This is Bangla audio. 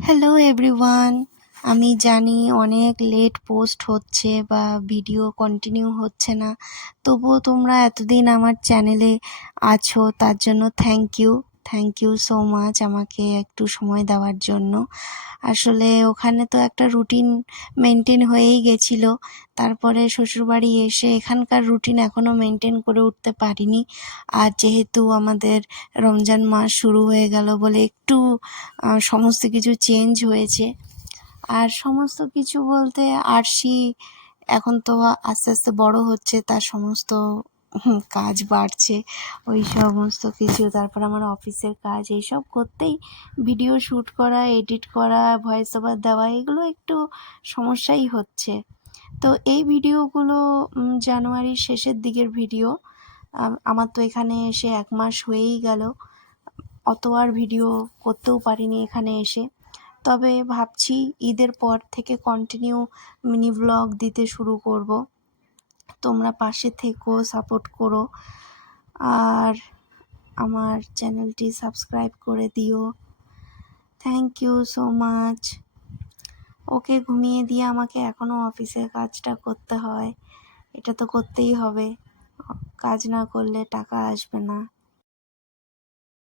Hello everyone. আমি জানি অনেক লেট পোস্ট হচ্ছে বা ভিডিও কন্টিনিউ হচ্ছে না, তবুও তোমরা এতদিন আমার চ্যানেলে আছো, তার জন্য থ্যাংক ইউ সো মাচ আমাকে একটু সময় দেওয়ার জন্য। আসলে ওখানে তো একটা রুটিন মেনটেন হয়েই গেছিলো, তারপরে শ্বশুরবাড়ি এসে এখানকার রুটিন এখনও মেনটেন করে উঠতে পারিনি। আর যেহেতু আমাদের রমজান মাস শুরু হয়ে গেল বলে একটু সমস্ত কিছু চেঞ্জ হয়েছে। আর সমস্ত কিছু বলতে আরশি এখন তো আস্তে আস্তে বড় হচ্ছে, তার সমস্ত কাজ বাড়ছে, ওই সমস্ত কিছু। তারপর আমার অফিসের কাজ, এইসব করতেই ভিডিও শ্যুট করা, এডিট করা, ভয়েস ওভার দেওয়া, এগুলো একটু সমস্যাই হচ্ছে। তো এই ভিডিওগুলো জানুয়ারির শেষের দিকের ভিডিও। আমার তো এখানে এসে 1 মাস হয়েই গেল, অত আর ভিডিও করতেও পারিনি এখানে এসে। তবে ভাবছি ঈদের পর থেকে কন্টিনিউ মিনি ব্লগ দিতে শুরু করব। তোমরা পাশে থেকো, সাপোর্ট করো, আর আমার চ্যানেলটি সাবস্ক্রাইব করে দিও। Thank you so much. Okay ঘুমিয়ে দিয়ে আমাকে এখনও অফিসের কাজটা করতে হয়, এটা তো করতেই হবে, কাজ না করলে টাকা আসবে না।